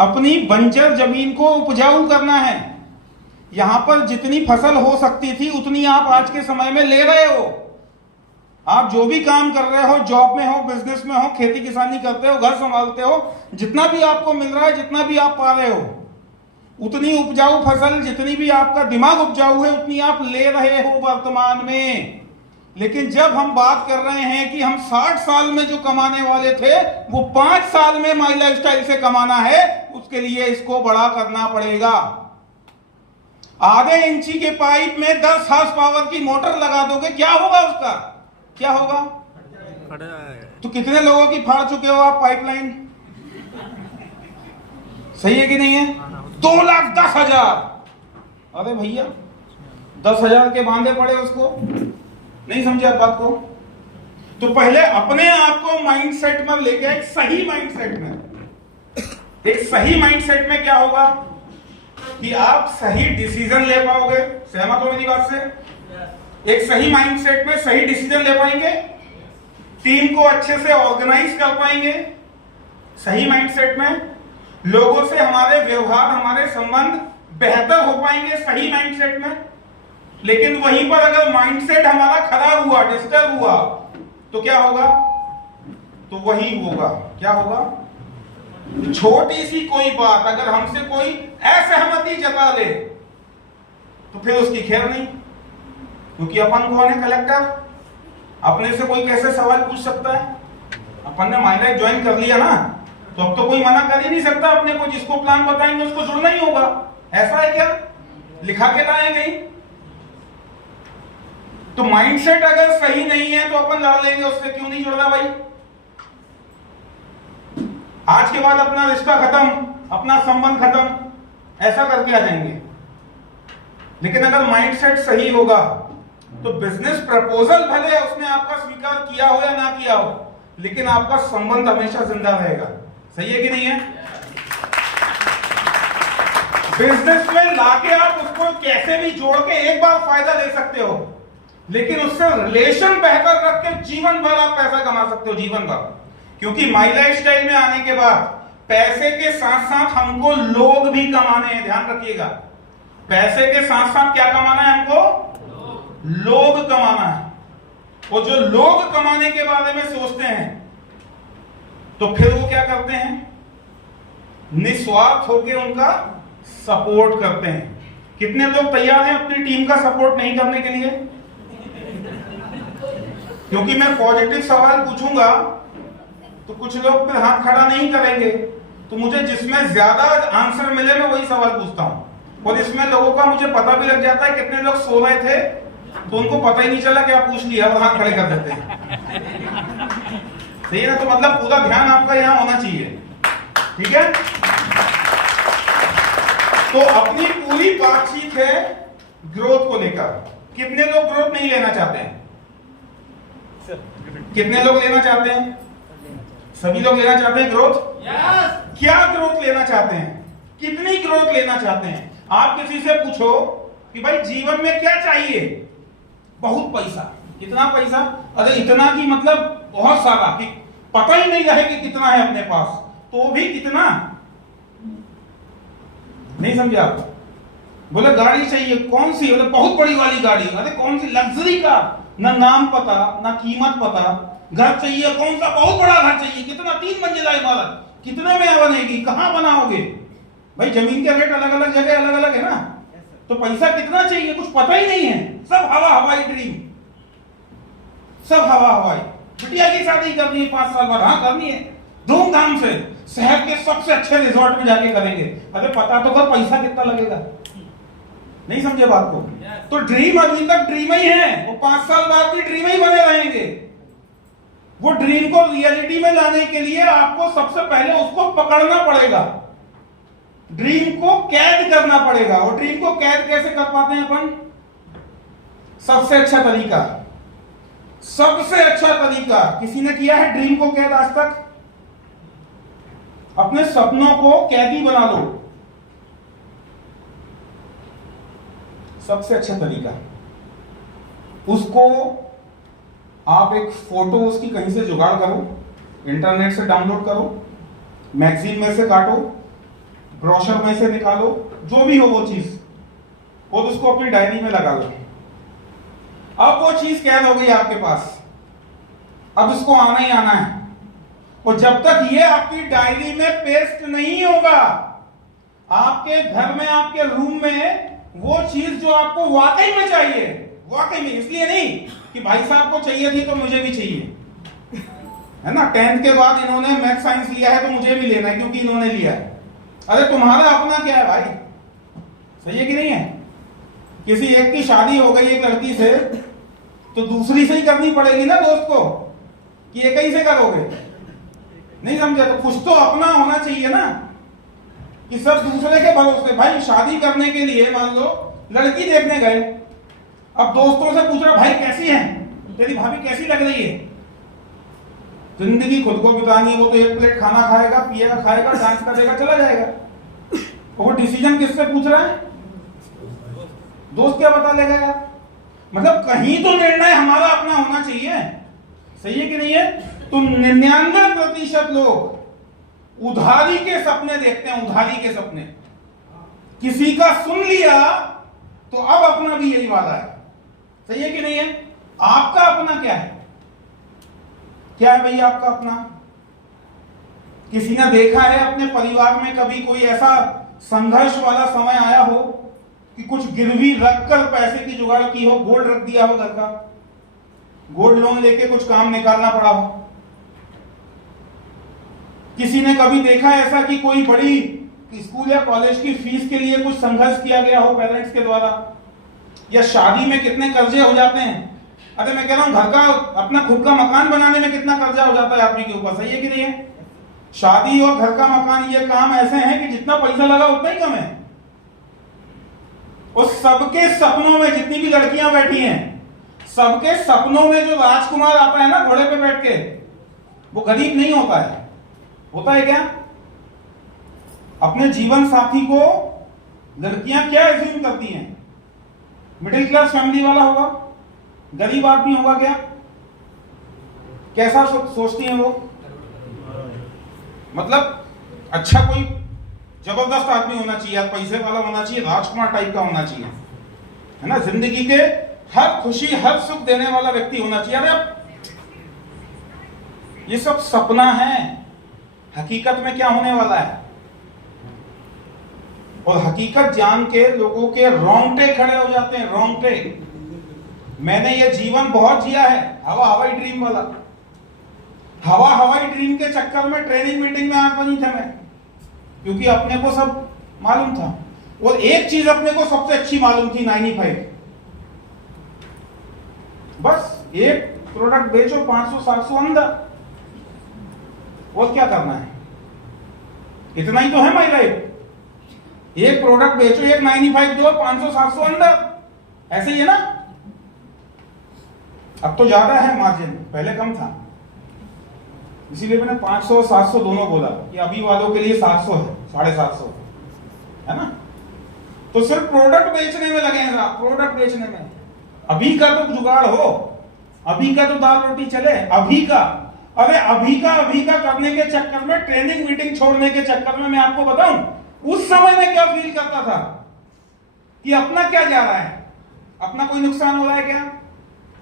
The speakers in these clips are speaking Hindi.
अपनी बंजर जमीन को उपजाऊ करना है। यहां पर जितनी फसल हो सकती थी उतनी आप आज के समय में ले रहे हो। आप जो भी काम कर रहे हो, जॉब में हो, बिजनेस में हो, खेती किसानी करते हो, घर संभालते हो, जितना भी आपको मिल रहा है, जितना भी आप पा रहे हो, उतनी उपजाऊ फसल, जितनी भी आपका दिमाग उपजाऊ है, उतनी आप ले रहे हो वर्तमान में। लेकिन जब हम बात कर रहे हैं कि हम 60 साल में जो कमाने वाले थे वो 5 साल में माई लाइफस्टाइल से कमाना है, उसके लिए इसको बड़ा करना पड़ेगा। आधे इंची के पाइप में 10 हॉर्स पावर की मोटर लगा दोगे, क्या होगा उसका? क्या होगा? तो कितने लोगों की फाड़ चुके हो आप पाइपलाइन? सही है कि नहीं है? 2,10,000। अरे भैया 10,000 के बांधे पड़े उसको, नहीं समझे आप बात को? तो पहले अपने आप को माइंडसेट में लेके एक सही माइंडसेट में क्या होगा कि आप सही डिसीजन ले पाओगे। सहमत हो मेरी बात से? एक सही माइंडसेट में सही डिसीजन ले पाएंगे, टीम को अच्छे से ऑर्गेनाइज कर पाएंगे। सही माइंडसेट में लोगों से हमारे व्यवहार, हमारे संबंध बेहतर हो पाएंगे सही माइंडसेट में। लेकिन वहीं पर अगर माइंडसेट हमारा खराब हुआ, डिस्टर्ब हुआ, तो क्या होगा? तो वही होगा, क्या होगा? छोटी सी कोई बात अगर हमसे कोई असहमति जता ले तो फिर उसकी खैर नहीं। क्योंकि अपन कौन है? कलेक्टर। अपने से कोई कैसे सवाल पूछ सकता है? अपन ने माई लाइफ ज्वाइन कर लिया ना, तो अब तो कोई मना कर ही नहीं सकता अपने को। जिसको प्लान बताएंगे उसको जुड़ना ही होगा। ऐसा है क्या? लिखा के लाएंगे ही। तो माइंडसेट अगर सही नहीं है तो अपन लड़ लेंगे उससे, क्यों नहीं जुड़ रहा भाई? आज के बाद अपना रिश्ता खत्म, अपना संबंध खत्म, ऐसा करके आ जाएंगे। लेकिन अगर माइंडसेट सही होगा तो बिजनेस प्रपोजल भले उसने आपका स्वीकार किया हो या ना किया हो, लेकिन आपका संबंध हमेशा जिंदा रहेगा। सही है कि नहीं है? बिजनेस में लाके आप उसको कैसे भी जोड़ के एक बार फायदा ले सकते हो, लेकिन उससे रिलेशन बेहतर रख के जीवन भर आप पैसा कमा सकते हो, जीवन भर। क्योंकि माई लाइफस्टाइल में आने के बाद पैसे के साथ साथ हमको लोग भी कमाने हैं। ध्यान रखिएगा, पैसे के साथ साथ क्या कमाना है हमको? लोग कमाना है। और जो लोग कमाने के बारे में सोचते हैं तो फिर वो क्या करते हैं? निस्वार्थ होकर उनका सपोर्ट करते हैं। कितने लोग तैयार हैं अपनी टीम का सपोर्ट नहीं करने के लिए? क्योंकि मैं पॉजिटिव सवाल पूछूंगा तो कुछ लोग फिर हाथ खड़ा नहीं करेंगे। तो मुझे जिसमें ज्यादा आंसर मिले मैं वही सवाल पूछता हूं। और इसमें लोगों का मुझे पता भी लग जाता है कितने लोग सो रहे थे तो उनको पता ही नहीं चला क्या पूछ लिया और हाथ खड़े कर देते हैं। सही है ना? तो मतलब पूरा ध्यान आपका यहां होना चाहिए। ठीक है? तो अपनी पूरी बातचीत है ग्रोथ को लेकर। कितने लोग ग्रोथ नहीं लेना चाहते हैं? कितने लोग लेना चाहते हैं? सभी लोग लेना चाहते हैं ग्रोथ? yes! क्या ग्रोथ लेना चाहते हैं? कितनी ग्रोथ लेना चाहते हैं? आप किसी से पूछो कि भाई जीवन में क्या चाहिए? बहुत पैसा। कितना पैसा? अरे इतना की मतलब बहुत सारा, कि पता ही नहीं रहे कि कितना है अपने पास, तो भी कितना? नहीं समझे आप? बोले गाड़ी चाहिए, कौन सी? बोले बहुत बड़ी वाली गाड़ी। अरे कौन सी? Luxury car. ना नाम पता, ना कीमत पता। घर चाहिए, कौन सा? बहुत बड़ा घर चाहिए। कितना? 3 मंजिला इमारत। कितने में बनेगी? कहां बनाओगे? भाई जमीन के रेट अलग अलग जगह अलग अलग है ना, तो पैसा कितना चाहिए कुछ पता ही नहीं है। सब हवा हवाई ड्रीम, सब हवा हवाई। बिटिया की शादी करनी है 5 साल बाद। हाँ करनी है, धूमधाम से शहर के सबसे अच्छे रिजॉर्ट में जाके करेंगे। अरे पता तो कर पैसा कितना लगेगा। नहीं समझे बात को? तो ड्रीम अभी तक ड्रीम ही है, वो 5 साल बाद भी ड्रीम ही बने रहेंगे। वो ड्रीम को रियलिटी में लाने के लिए आपको सबसे पहले उसको पकड़ना पड़ेगा, ड्रीम को कैद करना पड़ेगा। और ड्रीम को कैद कैसे कर पाते हैं अपन? सबसे अच्छा तरीका, सबसे अच्छा तरीका किसी ने किया है ड्रीम को कैद आज तक? अपने सपनों को कैदी बना लो। सबसे अच्छा तरीका, उसको आप एक फोटो उसकी कहीं से जुगाड़ करो, इंटरनेट से डाउनलोड करो, मैगजीन में से काटो, ब्रोशर में से निकालो, जो भी हो वो चीज, और उसको अपनी डायरी में लगा लो। अब वो चीज कैद हो गई आपके पास, अब इसको आना ही आना है। और जब तक ये आपकी डायरी में पेस्ट नहीं होगा, आपके घर में, आपके रूम में वो चीज जो आपको वाकई में चाहिए, वाकई में, इसलिए नहीं कि भाई साहब को चाहिए थी तो मुझे भी चाहिए, है ना, 10th के बाद इन्होंने मैथ साइंस लिया है तो मुझे भी लेना है क्योंकि इन्होंने लिया है। अरे तुम्हारा अपना क्या है भाई, सही है कि नहीं है? किसी एक की शादी हो गई एक लड़की से, तो दूसरी से ही करनी पड़ेगी ना दोस्त को, कि एक ही से करोगे? नहीं समझे? तो कुछ तो अपना होना चाहिए ना, कि सब दूसरे के भरोसे। भाई शादी करने के लिए मान लो लड़की देखने गए, अब दोस्तों से पूछ रहा भाई कैसी है, तेरी भाभी कैसी लग रही है? जिंदगी खुद को बितानी है, वो तो एक प्लेट खाना खाएगा, पिएगा, खाएगा, डांस करेगा, चला जाएगा। वो डिसीजन किससे पूछ रहा है? दोस्त क्या बता लेगा यार? मतलब कहीं तो निर्णय हमारा अपना होना चाहिए, सही है कि नहीं है? तो 99% लोग उधारी के सपने देखते हैं, उधारी के सपने। किसी का सुन लिया तो अब अपना भी यही वाला है, सही है कि नहीं है? आपका अपना क्या है? क्या है भैया आपका अपना? किसी ने देखा है अपने परिवार में कभी कोई ऐसा संघर्ष वाला समय आया हो कि कुछ गिरवी रखकर पैसे की जुगाड़ की हो, गोल्ड रख दिया हो, घर का गोल्ड लोन लेके कुछ काम निकालना पड़ा हो? किसी ने कभी देखा ऐसा कि कोई बड़ी स्कूल या कॉलेज की फीस के लिए कुछ संघर्ष किया गया हो पेरेंट्स के द्वारा? या शादी में कितने कर्जे हो जाते हैं? अरे मैं कह रहा हूं घर का अपना खुद का मकान बनाने में कितना कर्जा हो जाता है आदमी के ऊपर, सही है कि नहीं है? शादी और घर का मकान ये काम ऐसे हैं कि जितना पैसा लगा उतना ही कम है। और सबके सपनों में, जितनी भी लड़कियां बैठी हैं, सबके सपनों में जो राजकुमार आता है ना घोड़े पे बैठ के, वो गरीब नहीं होता है। होता है क्या? अपने जीवन साथी को लड़कियां क्या एज्यूम करती हैं? मिडिल क्लास फैमिली वाला होगा, गरीब आदमी होगा क्या? कैसा सोचती हैं वो? मतलब अच्छा कोई जबरदस्त आदमी होना चाहिए, पैसे वाला होना चाहिए, राजकुमार टाइप का होना चाहिए, है ना, जिंदगी के हर खुशी हर सुख देने वाला व्यक्ति होना चाहिए। अरे ये सब सपना है, हकीकत में क्या होने वाला है? और हकीकत जान के लोगों के रोंगटे खड़े हो जाते हैं, रोंगटे। मैंने ये जीवन बहुत जिया है, हवा हवाई ड्रीम वाला। हवा हवाई ड्रीम के चक्कर में ट्रेनिंग मीटिंग में आता नहीं था मैं, क्योंकि अपने को सब मालूम था। और एक चीज अपने को सबसे अच्छी मालूम थी, 95। बस एक प्रोडक्ट बेचो, 500-700 अंदर, और क्या करना है? इतना ही तो है माई लाइफ। एक प्रोडक्ट बेचो, एक 95 दो, 500-700 अंदर, ऐसे ही है ना? अब तो ज्यादा है मार्जिन, पहले कम था, इसीलिए मैंने 500-700 दोनों बोला कि अभी वालों के लिए 700 है, 750 है ना? तो सिर्फ प्रोडक्ट बेचने में लगे हैं साहब, प्रोडक्ट बेचने में। अभी का तो जुगाड़ हो, अभी का तो दाल रोटी चले, अभी का। अरे अभी का करने के चक्कर में, ट्रेनिंग मीटिंग छोड़ने के चक्कर में, मैं आपको बताऊं उस समय में क्या फील करता था कि अपना क्या जा रहा है, अपना कोई नुकसान हो रहा है क्या?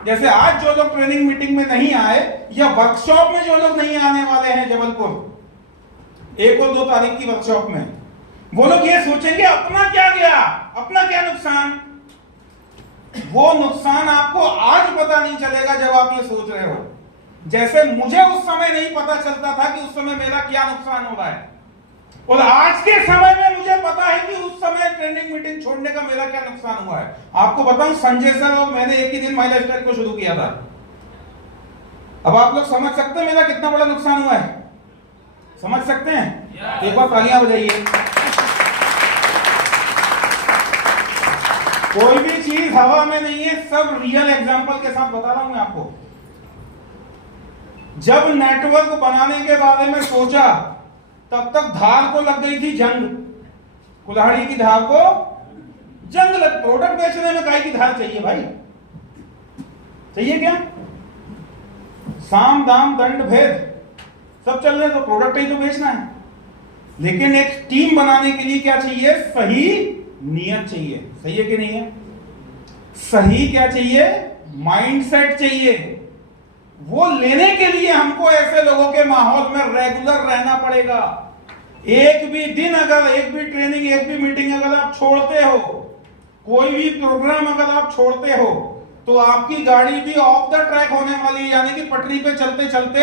जैसे आज जो लोग ट्रेनिंग मीटिंग में नहीं आए, या वर्कशॉप में जो लोग नहीं आने वाले हैं जबलपुर 1 और 2 तारीख की वर्कशॉप में, वो लोग ये सोचेंगे अपना क्या गया, अपना क्या नुकसान। वो नुकसान आपको आज पता नहीं चलेगा जब आप ये सोच रहे हो, जैसे मुझे उस समय नहीं पता चलता था कि उस समय मेरा क्या नुकसान हो रहा है, और आज के समय में मुझे पता है कि उस समय ट्रेनिंग मीटिंग छोड़ने का मेरा क्या नुकसान हुआ है। आपको बताऊं, संजय सर और मैंने एक ही दिन माई लाइफस्टाइल को शुरू किया था। अब आप लोग समझ सकते हैं मेरा कितना बड़ा नुकसान हुआ है? समझ सकते हैं? एक बार तालियां बजाइए। कोई भी चीज हवा में नहीं है, सब रियल एग्जांपल के साथ बता रहा हूं मैं आपको। जब नेटवर्क बनाने के बारे में सोचा, तब तक धार को लग गई थी जंग, कुल्हाड़ी की धार को जंग लग। प्रोडक्ट बेचने में काहे की धार चाहिए भाई? चाहिए क्या? साम दाम दंड भेद सब चल रहे, तो प्रोडक्ट ही तो बेचना है। लेकिन एक टीम बनाने के लिए क्या चाहिए? सही नियत चाहिए। सही है कि नहीं है? सही क्या चाहिए? माइंडसेट चाहिए। वो लेने के लिए हमको ऐसे लोगों के माहौल में रेगुलर रहना पड़ेगा। एक भी दिन अगर, एक भी ट्रेनिंग, एक भी मीटिंग अगर आप छोड़ते हो, कोई भी प्रोग्राम अगर आप छोड़ते हो, तो आपकी गाड़ी भी ऑफ द ट्रैक होने वाली है। यानी कि पटरी पे चलते चलते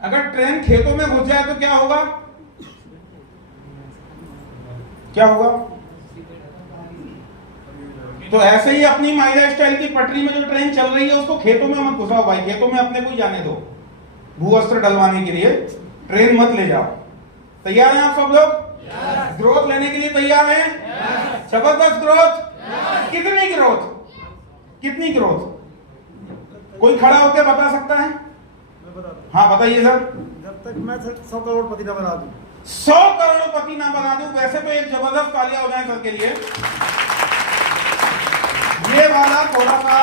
अगर ट्रेन खेतों में घुस जाए तो क्या होगा? क्या होगा? तो ऐसे ही अपनी माइला स्टाइल की पटरी में जो ट्रेन चल रही है उसको खेतों में मत घुसाओ भाई। खेतों में अपने को ही जाने दो, भूअस्त्र डलवाने के लिए ट्रेन मत ले जाओ। तैयार हैं आप सब लोग? ग्रोथ लेने के लिए तैयार हैं? जबरदस्त ग्रोथ। कितनी ग्रोथ? कितनी ग्रोथ? कोई खड़ा होकर बता सकता है? हाँ बताइए सर। जब तक मैं 100 करोड़पति ना बना दूं। 100 करोड़पति ना बना दूं। वैसे तो एक जबरदस्त तालियां हो जाए सर के लिए। ये वाला थोड़ा सा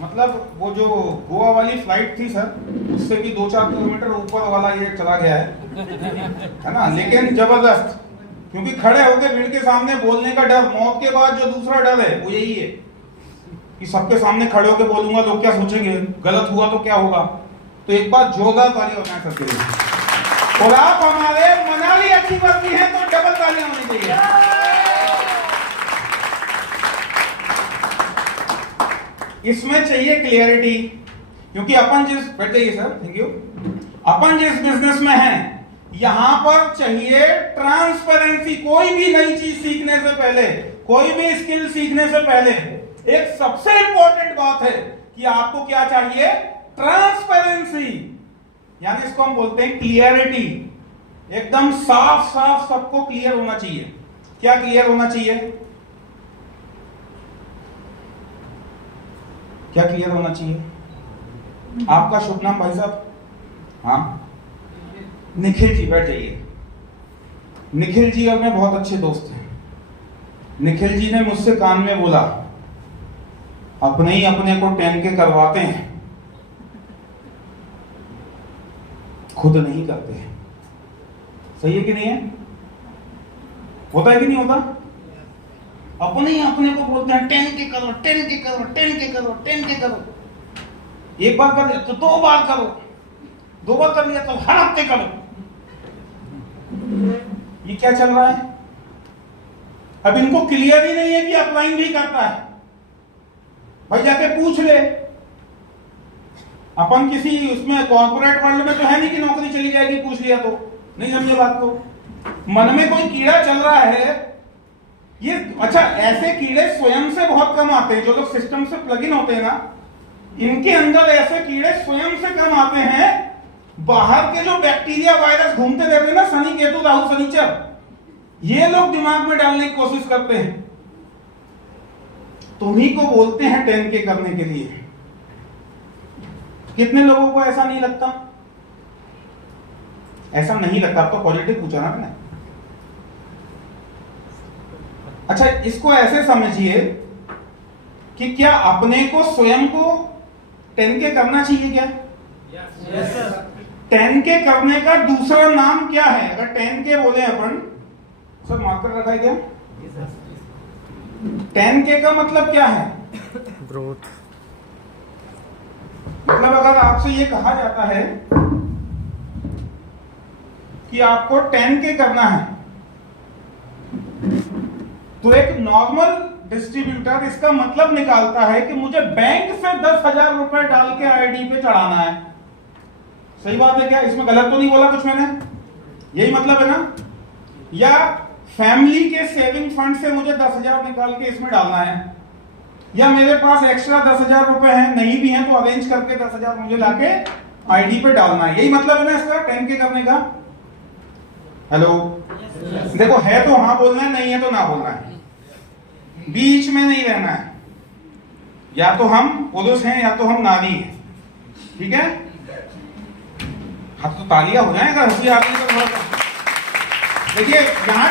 मतलब वो जो गोवा वाली फ्लाइट थी सर, उससे भी 2-4 किलोमीटर ऊपर वाला ये चला गया है ना। लेकिन जबरदस्त, क्योंकि खड़े होकर भीड़ के सामने बोलने का डर, मौत के बाद जो दूसरा डर है वो यही है कि सबके सामने खड़े होकर बोलूंगा, लोग क्या सोचेंगे, गलत हुआ तो क्या होगा। तो एक बार जोरदार ताली हो जाए सबके लिए। और आप हमारे मनाली अच्छी वर्दी हैं तो डबल तालियां होनी चाहिए। इसमें चाहिए क्लियरिटी, क्योंकि अपन जिस, बैठ जाइए सर, थैंक यू। अपन जिस बिजनेस में हैं, यहां पर चाहिए ट्रांसपेरेंसी। कोई भी नई चीज सीखने से पहले, कोई भी स्किल सीखने से पहले एक सबसे इंपॉर्टेंट बात है कि आपको क्या चाहिए? ट्रांसपेरेंसी। यानी इसको हम बोलते हैं क्लियरिटी। एकदम साफ साफ सबको क्लियर होना चाहिए। क्या क्लियर होना चाहिए? क्या क्लियर होना चाहिए? आपका शुभ नाम भाई साहब? हाँ, निखिल जी, बैठ जाइए। निखिल जी और मैं बहुत अच्छे दोस्त हैं। निखिल जी ने मुझसे कान में बोला, अपने ही अपने को 10 के करवाते हैं, खुद नहीं करते हैं। सही है कि नहीं है? होता है कि नहीं होता? अपने ही अपने को बोलते हैं 10 के करो, 10 के करो, 10 के करो, 10 के करो। एक बार कर लिया तो 2 बार करो, 2 बार कर लिया तो हर हफ्ते करो। ये क्या चल रहा है? अब इनको क्लियर ही नहीं है कि अपलाइन भी करता है। भाई जाके पूछ ले। अपन किसी उसमें कॉर्पोरेट वर्ल्ड में तो है नहीं कि नौकरी चली जाएगी, पूछ लिया तो। नहीं समझे बात को? मन में कोई कीड़ा चल रहा है ये। अच्छा, ऐसे कीड़े स्वयं से बहुत कम आते हैं। जो लोग सिस्टम से प्लग इन होते हैं ना, इनके अंदर ऐसे कीड़े स्वयं से कम आते हैं। बाहर के जो बैक्टीरिया वायरस घूमते रहते हैं ना, शनि केतु राहु शनिचर, ये लोग दिमाग में डालने की कोशिश करते हैं। तुम्ही को बोलते हैं 10 के करने के लिए। कितने लोगों को ऐसा नहीं लगता? ऐसा नहीं लगता। अब तो पॉजिटिव पूछा ना मैंने। अच्छा, इसको ऐसे समझिए कि क्या अपने को स्वयं को 10 के करना चाहिए क्या? Yes sir. 10 के करने का दूसरा नाम क्या है? अगर 10 के बोले अपन, सर मार्कर रखा है क्या? 10 के का मतलब क्या है? ग्रोथ। मतलब अगर आपसे ये कहा जाता है कि आपको 10 के करना है, तो एक नॉर्मल डिस्ट्रीब्यूटर इसका मतलब निकालता है कि मुझे बैंक से 10,000 रुपए डाल के आईडी पे चढ़ाना है। सही बात है क्या? इसमें गलत तो नहीं बोला कुछ मैंने? यही मतलब है ना? या फैमिली के सेविंग फंड से मुझे 10,000 निकाल के इसमें डालना है, या मेरे पास एक्स्ट्रा 10,000 रुपए हैं, नहीं भी हैं तो अरेंज करके 10,000 मुझे लाके आईडी पे डालना है। यही मतलब है ना इसका 10 के करने का। हेलो, देखो, है तो हाँ बोलना है, नहीं है तो ना बोलना है, बीच में नहीं रहना है। या तो हम पुरुष हैं या तो हम नारी हैं, ठीक है? हाँ तो तालियां हो जाएगा, हंसी आ गई तो थोड़ा सा। देखिए यहां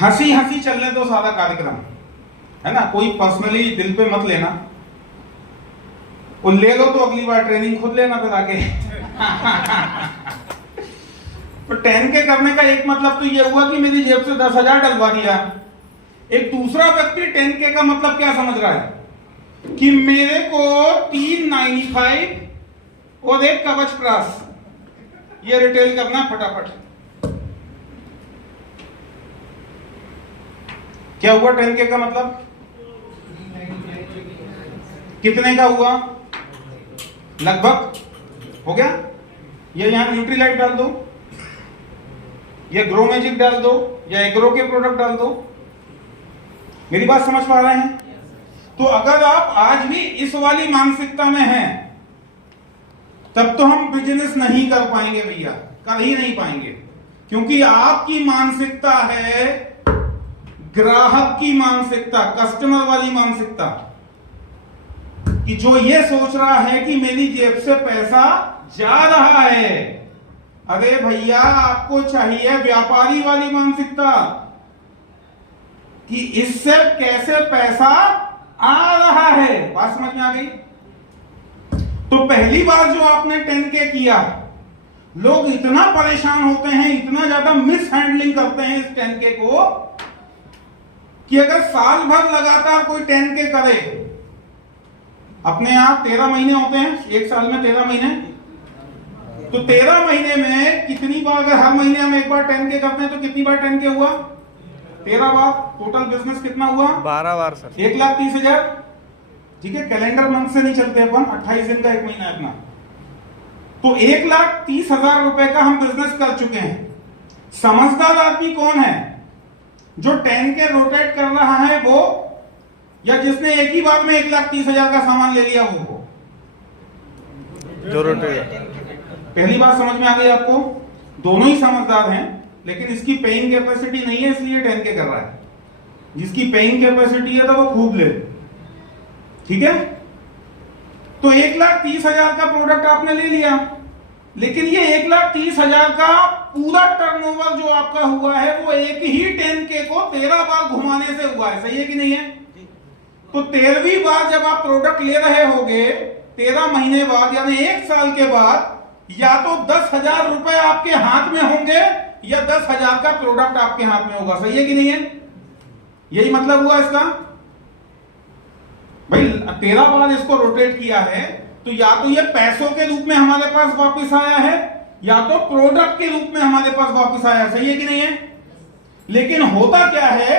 हंसी हंसी चलने दो, सारा कार्यक्रम है ना, कोई पर्सनली दिल पे मत लेना। और ले लो तो अगली बार ट्रेनिंग खुद लेना फिर आगे। तो 10K करने का एक मतलब तो ये हुआ कि मेरी जेब से 10,000 डलवा दिया। एक दूसरा व्यक्ति 10K का मतलब क्या समझ रहा है कि मेरे को 395 और एक कवच प्रास ये रिटेल करना है फटाफट। क्या हुआ 10K का मतलब? कितने का हुआ? लगभग हो गया। ये यहां न्यूट्रीलाइट डाल दो, या ग्रो मैजिक डाल दो, या एग्रो के प्रोडक्ट डाल दो। मेरी बात समझ पा रहे हैं? तो अगर आप आज भी इस वाली मानसिकता में हैं, तब तो हम बिजनेस नहीं कर पाएंगे भैया, कर ही नहीं पाएंगे। क्योंकि आपकी मानसिकता है ग्राहक की मानसिकता, कस्टमर वाली मानसिकता, कि जो ये सोच रहा है कि मेरी जेब से पैसा जा रहा है। अरे भैया, आपको चाहिए व्यापारी वाली मानसिकता कि इससे कैसे पैसा आ रहा है। बात समझ में आ गई? तो पहली बार जो आपने 10K किया, लोग इतना परेशान होते हैं, इतना ज्यादा मिस हैंडलिंग करते हैं इस 10K को, कि अगर साल भर लगातार कोई 10K करे, अपने आप 13 महीने होते हैं एक साल में, 13 महीने, तो 13 महीने में कितनी बार, अगर हर महीने हम एक बार 10K करते हैं तो कितनी बार 10K हुआ? 13 बार। टोटल बिजनेस कितना हुआ? 12 बार सर। 1,30,000। ठीक है, कैलेंडर मंथ से नहीं चलते अपन, 28 दिन का एक महीना है अपना। तो 1,30,000 रुपए का हम बिजनेस कर चुके हैं। समझदार आदमी कौन है? जो 10K रोटेट कर रहा है वो, या जिसने एक ही बार में 1,30,000 का सामान ले लिया वो? जो रोटेट। पहली बात समझ में आ गई आपको? दोनों ही समझदार हैं, लेकिन इसकी पेइंग कैपेसिटी नहीं है इसलिए 10K कर रहा है। जिसकी पेइंग कैपेसिटी है तो वो खूब ले। ठीक है, तो 1,30,000 का प्रोडक्ट आपने ले लिया, लेकिन ये 1,30,000 का पूरा टर्नओवर जो आपका हुआ है वो एक ही 10K को 13 बार घुमाने से हुआ है। सही है कि नहीं है? तो 13वीं बार जब आप प्रोडक्ट ले रहे होगे 13 महीने बाद, यानी एक साल के बाद, या तो 10,000 रुपए आपके हाथ में होंगे या 10,000 का प्रोडक्ट आपके हाथ में होगा। सही है कि नहीं है? यही मतलब हुआ इसका। भाई 13 बार इसको रोटेट किया है, तो या तो ये पैसों के रूप में हमारे पास वापस आया है, या तो प्रोडक्ट के रूप में हमारे पास वापस आया। सही है कि नहीं है? लेकिन होता क्या है